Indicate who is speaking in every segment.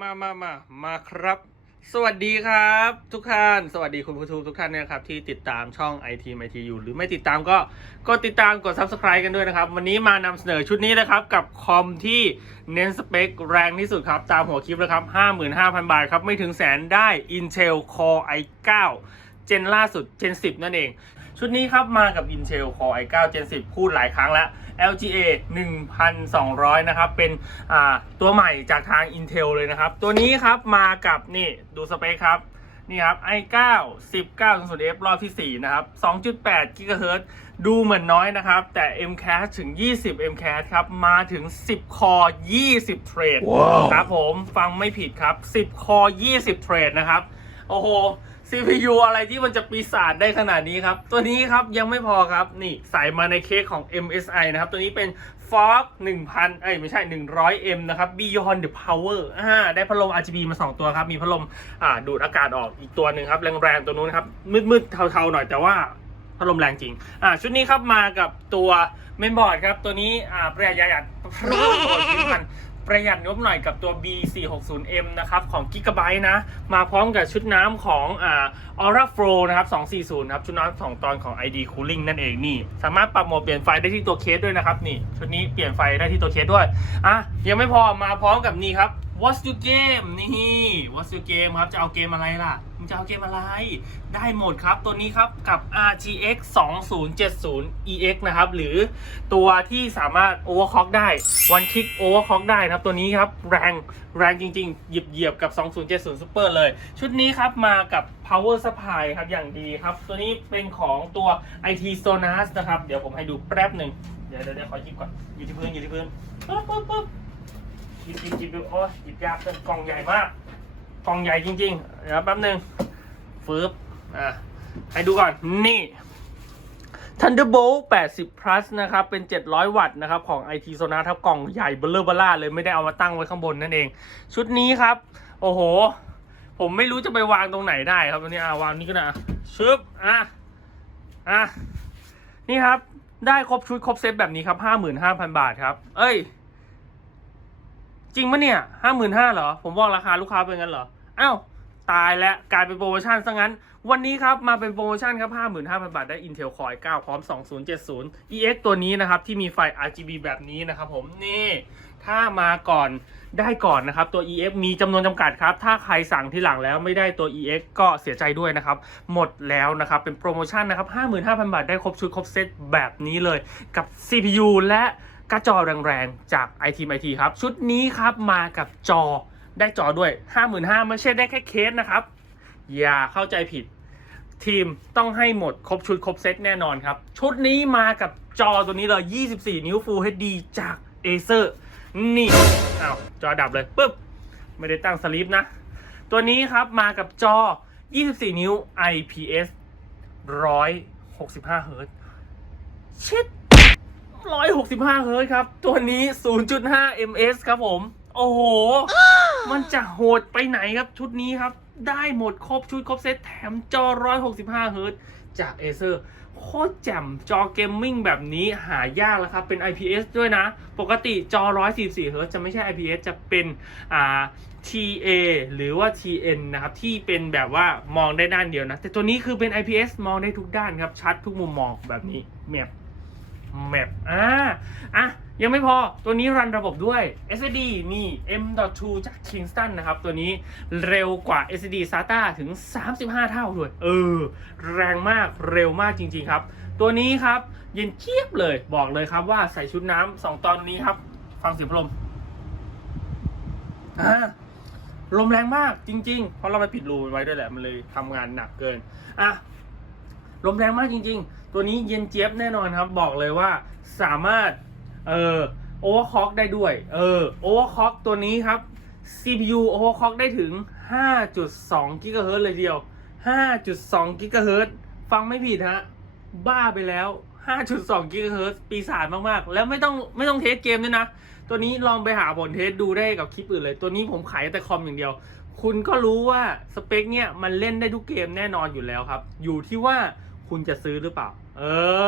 Speaker 1: มามามามาครับ สวัสดีครับ ทุกท่าน สวัสดีคุณผู้ชมทุกท่านนะครับ ที่ติดตามช่อง IT m i t อยู่หรือไม่ติดตามก็กดติดตามกด Subscribe กันด้วยนะครับ วันนี้มานำเสนอชุดนี้นะครับ กับคอมที่เน้นสเปคแรงที่สุดครับ ตามหัวคลิปเลยครับ 55,000 บาทครับ ไม่ถึงแสนได้ Intel Core i9 เจนล่าสุด Gen 10 นั่นเอง ชุดนี้ครับมากับ Intel Core i9 Gen 10 พูดหลายครั้งแล้ว LGA 1200 นะครับ เป็นอ่าตัวใหม่จากทาง Intel เลยนะครับ ตัวนี้ครับมากับนี่ดูสเปคครับนี่ครับ i9 19 f รอบที่ 4 นะครับ 2.8 GHz ดูเหมือนน้อยนะครับ แต่ MCAS ถึง 20 MCAS ครับ มาถึง 10 คอ 20 เทรด
Speaker 2: ว้าว
Speaker 1: ครับผม ฟังไม่ผิดครับ 10 คอ 20 เทรดนะครับ โอ้โห CPU อะไรที่มันจะปีศาจได้ขนาดนี้ครับ ตัวนี้ครับยังไม่พอครับ นี่ใส่มาในเคสของ MSI นะครับ ตัวนี้เป็น Fog 1000เอ้ยไม่ใช่ 100M นะครับ Beyond the Power อ่าได้พัดลม RGB มา 2 ตัวครับ มีพัดลมอ่าดูดอากาศออกอีกตัวหนึ่งครับ แรงๆ ตัวนู้นครับ มืดๆ เทาๆ หน่อยแต่ว่าพัดลมแรงจริง อ่าชุดนี้ครับมากับตัวเมนบอร์ดครับ ตัวนี้อ่าประหยัดประหยัดโอ้ยพัน ประหยัดงบหน่อยกับตัว B460M นะครับของ Gigabyte นะ มาพร้อมกับชุดน้ำของอ่า Aura Flow นะครับ 240ครับ ชุดน้ำสองตอนของ ID Cooling นั่นเองนี่ สามารถปรับโหมดเปลี่ยนไฟได้ที่ตัวเคสด้วยนะครับนี่ ชุดนี้เปลี่ยนไฟได้ที่ตัวเคสด้วย อะ ยังไม่พอมาพร้อมกับนี่ครับ What's your game นี่ What's your game ครับ จะเอาเกมอะไรล่ะ มึงจะเอาเกมอะไร ได้หมดครับ ตัวนี้ครับกับ RTX 2070 EX นะครับ หรือตัวที่สามารถ overclock ได้ one click overclock ได้นะครับ ตัวนี้ครับ แรงแรงจริงๆ หยียบเหยียบกับ 2070 Super เลย ชุดนี้ครับมากับ power supply ครับ อย่างดีครับ ตัวนี้เป็นของตัว IT Sonas นะครับ เดี๋ยวผมให้ดูแป๊บหนึ่ง เดี๋ยวเดี๋ยวขอหยิบก่อน อยู่ที่พื้นอยู่ที่พื้นปึ๊บปึ๊บปึ๊บ หยิบหยิบหยิบดูโอ้หยิบยากเลยกล่องใหญ่มาก กล่องใหญ่จริงๆ เดี๋ยวแป๊บหนึ่งฟืบอะให้ดูก่อน นี่ Thunderbolt 80 plus นะครับ เป็น 700 วัตต์นะครับ ของ IT Sonar ทับกล่องใหญ่เบลเลอร์เบล่าเลยไม่ได้เอามาตั้งไว้ข้างบนนั่นเอง ชุดนี้ครับ โอ้โห ผมไม่รู้จะไปวางตรงไหนได้ครับตัวนี้อะวางนี้ก็ได้อะชึบอะอะนี่ครับ ได้ครบชุดครบเซตแบบนี้ครับ 55,000 บาทครับ เอ้ย จริงปะเนี่ยห้าหมื่นห้าเหรอ ผมบอกราคาลูกค้าเป็นงั้นเหรอ อ้าวตายแล้วกลายเป็นโปรโมชั่นซะงั้น วันนี้ครับ มาเป็นโปรโมชั่นครับ 55,000 บาท ได้ Intel Core i9 พร้อม 2070 EX ตัวนี้นะครับ ที่มีไฟ RGB แบบนี้นะครับผม นี่ ถ้ามาก่อนได้ก่อนนะครับ ตัว EX มีจำนวนจำกัดครับ ถ้าใครสั่งที่หลังแล้วไม่ได้ตัว EX ก็เสียใจด้วยนะครับ หมดแล้วนะครับ เป็นโปรโมชั่นนะครับ 55,000 บาท ได้ครบชุดครบเซตแบบนี้เลย กับ CPU และ กร์ดจอแรงๆ จาก i t m IT ครับ ชุดนี้ครับมากับจอได้จอด้วย 55,000ไม่ใช่ได้แค่เคสนะครับ อย่าเข้าใจผิด ทีมต้องให้หมดครบชุดครบเซตแน่นอนครับ ชุดนี้มากับจอตัวนี้เลย 24 นิ้ว Full HD จาก Acer นี่อ้าวจอดับเลยปุ๊บ ไม่ได้ตั้งสลิปนะ ตัวนี้ครับมากับจอ 24 นิ้ว IPS 165 เฮิรตชิด 165เฮิรตซ์ครับ ตัวนี้ 0.5 ms ครับผม โอ้โห มันจะโหดไปไหนครับชุดนี้ครับ ได้หมดครบชุดครบเซตแถมจอ 165เฮิรตซ์จาก Acer โคตรแจ่มจอเกมมิ่งแบบนี้หายากแล้วครับ เป็น IPS ด้วยนะ ปกติจอ 144เฮิรตซ์จะไม่ใช่ IPS จะเป็นอ่า TA หรือว่า TN นะครับ ที่เป็นแบบว่ามองได้ด้านเดียวนะ แต่ตัวนี้คือเป็น IPS มองได้ทุกด้านครับ ชัดทุกมุมมองแบบนี้แมป แมปอ่าอะยังไม่พอตัวนี้รันระบบด้วย SSD นี่ M.2 จาก Kingston นะครับ ตัวนี้เร็วกว่า SSD SATA ถึง 35 เท่าด้วย เออ แรงมากเร็วมากจริง ๆ ครับ ตัวนี้ครับ เย็นเจี๊ยบเลยบอกเลยครับว่าใส่ชุดน้ำสองตอนนี้ครับ ฟังเสียงพัดลมอ่าลมแรงมากจริง ๆ เพราะเราไปปิดรูไว้ด้วยแหละ มันเลยทำงานหนักเกิน อะ ลมแรงมากจริง ๆ ตัวนี้เย็นเจี๊ยบแน่นอนครับ บอกเลยว่าสามารถเอ่อโอเวอร์คล็อกได้ด้วย เออโอเวอร์คล็อกตัวนี้ครับ CPU โอเวอร์คล็อกได้ถึง 5.2กิกะเฮิรตเลยเดียว 5.2กิกะเฮิรตฟังไม่ผิดฮะ บ้าไปแล้ว 5.2กิกะเฮิรตปีศาจมากๆ แล้วไม่ต้องไม่ต้องเทสเกมด้วยนะ ตัวนี้ลองไปหาผลเทสดูได้กับคลิปอื่นเลย ตัวนี้ผมขายแต่คอมอย่างเดียว คุณก็รู้ว่าสเปคเนี่ยมันเล่นได้ทุกเกมแน่นอนอยู่แล้วครับ อยู่ที่ว่า คุณจะซื้อหรือเปล่า เอ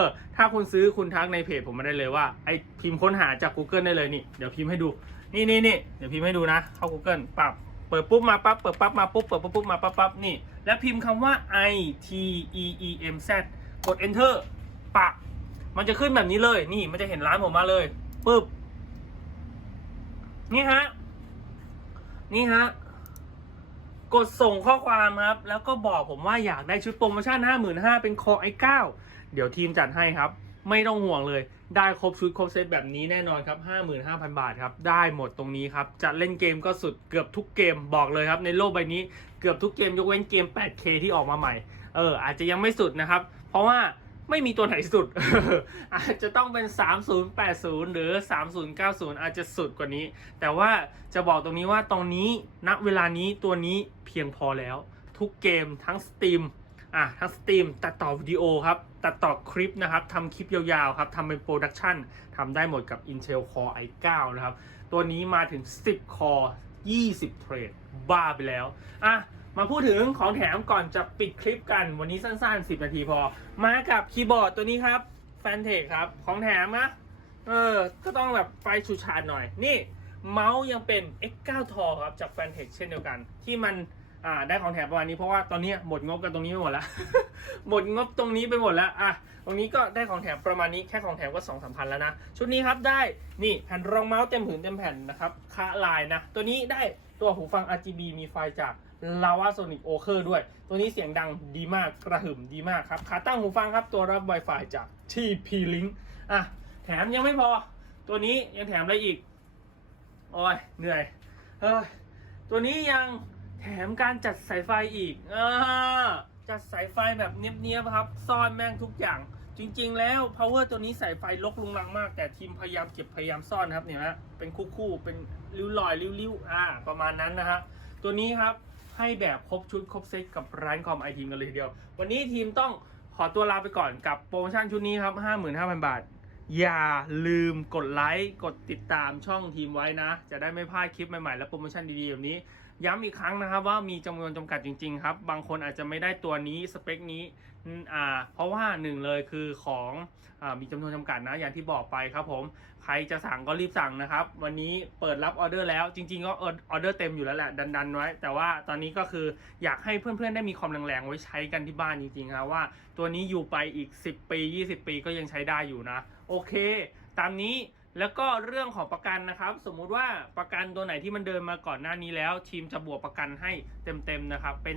Speaker 1: อ ถ้าคุณซื้อคุณทักในเพจผมมาได้เลยว่าไอพิมพ์ค้นหาจาก Google ได้เลยนี่ เดี๋ยวพิมพ์ให้ดู นี่นี่นี่เดี๋ยวพิมพ์ให้ดูนะ เข้า Google ปับเปิดปุ๊บมาปั๊บ เปิดปั๊บมาปุ๊บ เปิดปุ๊บปุ๊บมาปั๊บปั๊บนี่ แล้วพิมพ์คำว่า i t e e m z กด enter ปะมันจะขึ้นแบบนี้เลย นี่ มันจะเห็นร้านผมมาเลยปึ๊บ นี่ฮะ นี่ฮะ กดส่งข้อความครับ แล้วก็บอกผมว่าอยากได้ชุดโปรโมชั่น 55,000 เป็นคอไอ9เดี๋ยวทีมจัดให้ครับ ไม่ต้องห่วงเลย ได้ครบชุดครบเซตแบบนี้แน่นอนครับ 55,000 บาทครับ ได้หมดตรงนี้ครับ จะเล่นเกมก็สุดเกือบทุกเกมบอกเลยครับ ในโลกใบนี้เกือบทุกเกมยกเว้นเกม 8K ที่ออกมาใหม่ เอออาจจะยังไม่สุดนะครับ เพราะว่า ไม่มีตัวไหนสุด อาจจะต้องเป็น 3080 หรือ 3090 อาจจะสุดกว่านี้ แต่ว่าจะบอกตรงนี้ว่าตรงนี้ณเวลานี้ตัวนี้เพียงพอแล้ว ทุกเกมทั้ง Steam อะทั้ง Steam ตัดต่อวิดีโอครับ ตัดต่อคลิปนะครับทำคลิปยาวๆครับทำเป็นโปรดักชันทำได้หมดกับ Intel Core i9 นะครับ ตัวนี้มาถึง 10 Core 20 เทรดบ้าไปแล้ว อะ มาพูดถึงของแถมก่อนจะปิดคลิปกันวันนี้สั้นๆ 10 นาทีพอ มากับคีย์บอร์ดตัวนี้ครับแฟนเทคครับของแถมนะเออก็ต้องแบบไฟชูชาดหน่อย นี่เมาส์ยังเป็น X9 ทอครับจากแฟนเทคเช่นเดียวกัน ที่มันอ่าได้ของแถมประมาณนี้เพราะว่าตอนนี้หมดงบกันตรงนี้ไปหมดแล้ว หมดงบตรงนี้ไปหมดแล้วอะตรงนี้ก็ได้ของแถมประมาณนี้แค่ของแถมก็สองสามพันแล้วนะ ชุดนี้ครับได้นี่แผ่นรองเมาส์เต็มผืนเต็มแผ่นนะครับคาลายนะ ตัวนี้ได้ตัวหูฟัง RGB มีไฟจาก Lava Sonic o k e r ด้วย ตัวนี้เสียงดังดีมากกระหึ่มดีมากครับ ขาตั้งหูฟังครับตัวรับ Wi-Fi จาก TP-Link อะ แถมยังไม่พอ ตัวนี้ยังแถมอะไรอีก โอ้ย เหนื่อยเฮ้ยตัวนี้ยังแถมการจัดสายไฟอีกอ่าจัดสายไฟแบบเนี้ยบๆครับ ซ่อนแม่งทุกอย่าง จริงๆแล้ว power ตัวนี้สายไฟลกลุงลังมาก แต่ทีมพยายามเก็บพยายามซ่อนครับเนี่ยฮะเป็นคู่ๆเป็นริ้วรอยริ้วๆอ่า ประมาณนั้นนะฮะตัวนี้ครับ ให้แบบครบชุดครบเซตกับร้านคอมไอทีมกันเลยทีเดียว วันนี้ทีมต้องขอตัวลาไปก่อนกับโปรโมชั่นชุดนี้ครับ 55,000 บาท อย่าลืมกดไลค์ กดติดตามช่องทีมไว้นะ จะได้ไม่พลาดคลิปใหม่ๆ และโปรโมชั่นดีๆแบบนี้ ย้ำอีกครั้งนะครับว่ามีจำนวนจำกัดจริง ๆ ครับ บางคนอาจจะไม่ได้ตัวนี้สเปคนี้อ่าเพราะว่าหนึ่งเลยคือของอ่ามีจำนวนจำกัดนะอย่างที่บอกไปครับผมใครจะสั่งก็รีบสั่งนะครับ วันนี้เปิดรับออเดอร์แล้วจริง ๆ ก็ออเดอร์เต็มอยู่แล้วแหละดันๆไว้แต่ว่าตอนนี้ก็คืออยากให้เพื่อนๆได้มีความแรงๆไว้ใช้กันที่บ้านจริงๆครับว่าตัวนี้อยู่ไปอีก 10 ปี 20 ปีก็ยังใช้ได้อยู่นะ โอเค ตามนี้ แล้วก็เรื่องของประกันนะครับ สมมุติว่าประกันตัวไหนที่มันเดินมาก่อนหน้านี้แล้ว ทีมจะบวกประกันให้เต็มๆนะครับ เป็น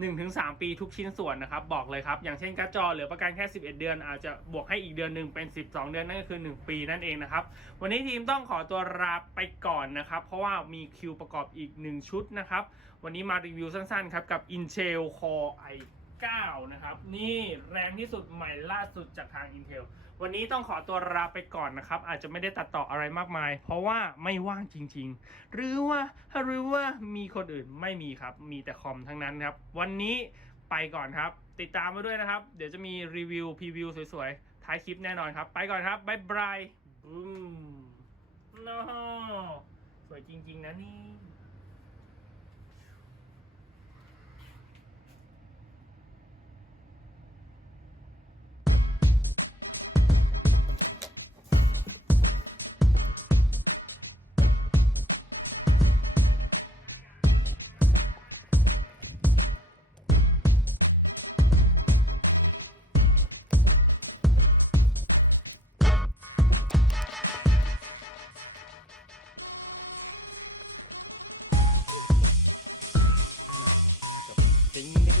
Speaker 1: 3 1-3 ปีทุกชิ้นส่วนนะครับ บอกเลยครับ อย่างเช่นการ์ดจอเหลือประกันแค่ 11 เดือน อาจจะบวกให้อีกเดือนหนึ่งเป็น 12 เดือนนั่นก็คือ 1 ปีนั่นเองนะครับ วันนี้ทีมต้องขอตัวลาไปก่อนนะครับ เพราะว่ามีคิวประกอบอีก 1 ชุดนะครับ วันนี้มารีวิวสั้นๆครับกับ Intel Core i9 นะครับ นี่แรงที่สุดใหม่ล่าสุดจากทาง Intel วันนี้ต้องขอตัวลาไปก่อนนะครับ อาจจะไม่ได้ตัดต่ออะไรมากมาย เพราะว่าไม่ว่างจริง ๆ หรือว่าหรือว่ามีคนอื่นไม่มีครับ มีแต่คอมทั้งนั้นครับ วันนี้ไปก่อนครับ ติดตามมาด้วยนะครับ เดี๋ยวจะมีรีวิวพรีวิวสวยๆ ท้ายคลิปแน่นอนครับ ไปก่อนครับบายบายบูมโนสวยจริง ๆ นะนี่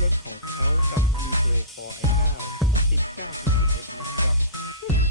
Speaker 1: เล็กๆของเขากับ Intel Core i9 19.1นะครับ